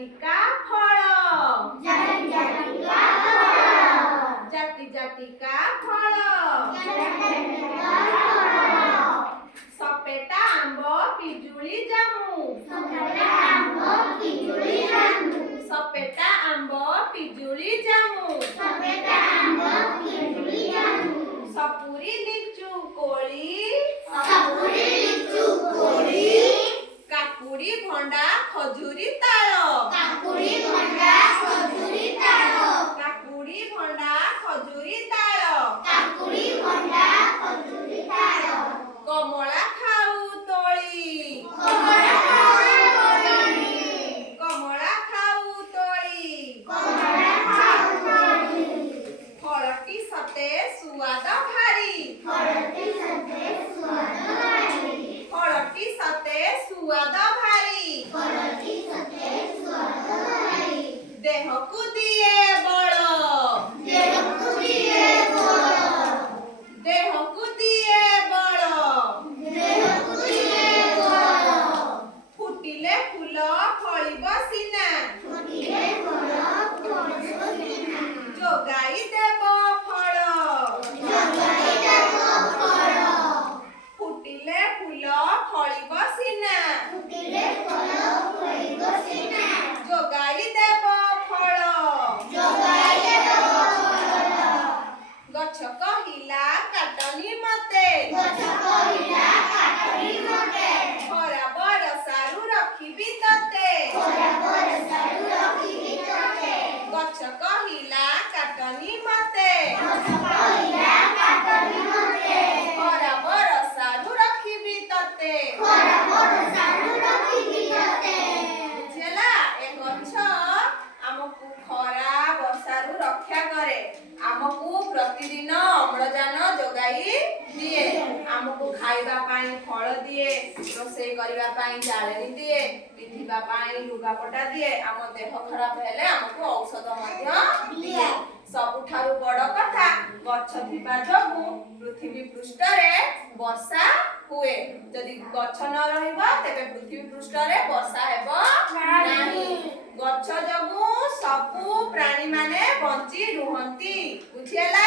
ଜାତିକା ଫଳ ଜାତିକା ଫଳ ସପେଟା ଆମ୍ବ ପିଜୁଳି ଜାମୁ ସପେଟା ଆମ୍ବ ପିଜୁଳି ଜାମୁ ସପୁରୀ ଲିଚୁ କୋଳି କାକୁଡ଼ି ଭଣ୍ଡା ଖଜୁରୀ ତାଳ କାକୁଡ଼ି ଭଣ୍ଡା ଖଜୁରୀ ତାଳ କମଳା ଖାଉ ତୋଳି ଫଳଟି ସତେ ସୁଆଦ ଭାରି ଦେହକୁ ଦିଏ ବଳ ଫୁଟିଲେ ଫୁଲ ଫଳିବ ସିନା ଯୋଗାଇ ଦେବ ଫଳ ଫୁଟିଲେ ଫୁଲ ଫଳିବ ସିନା ଯୋଗାଇ ଦେବ ଫଳ ଗଛ କହିଲା କାଟନି ମତେ ଖରା ବରଷାରୁ ରଖିବି ତତେ ଗଛ କହିଲା କାଟନି ମତେ ଖରା ବରଷାରୁ ରଖିବି ତତେ ବୁଝିଲା ଏ ଗଛ ଆମକୁ ଖରା ବର୍ଷାରୁ ରକ୍ଷା କରେ ଆମକୁ ପ୍ରତିଦିନ ଅମ୍ଳଜାନ ଯୋଗାଇ ଦିଏ ଆମକୁ ଖାଇବା ପାଇଁ ଫଳ ଦିଏ ରୋଷେଇ କରିବା ପାଇଁ ଜାଳେଣି ଦିଏ ପିନ୍ଧିବା ପାଇଁ ଲୁଗାପଟା ଦିଏ ଆମ ଦେହ ଖରାପ ହେଲେ ଆମକୁ ଔଷଧ ମଧ୍ୟ ଦିଏ ସବୁଠାରୁ ବଡ଼ କଥା ଗଛ ଥିବା ଯୋଗୁଁ ପୃଥିବୀ ପୃଷ୍ଠରେ ବର୍ଷା ହୁଏ ଯଦି ଗଛ ନ ରହିବ ତେବେ ପୃଥିବୀ ପୃଷ୍ଠରେ ବର୍ଷା ହେବ ନାହିଁ ଗଛ ଯୋଗୁଁ ସବୁ ପ୍ରାଣୀ ମାନେ ବଞ୍ଚି ରୁହନ୍ତି ବୁଝିହେଲା।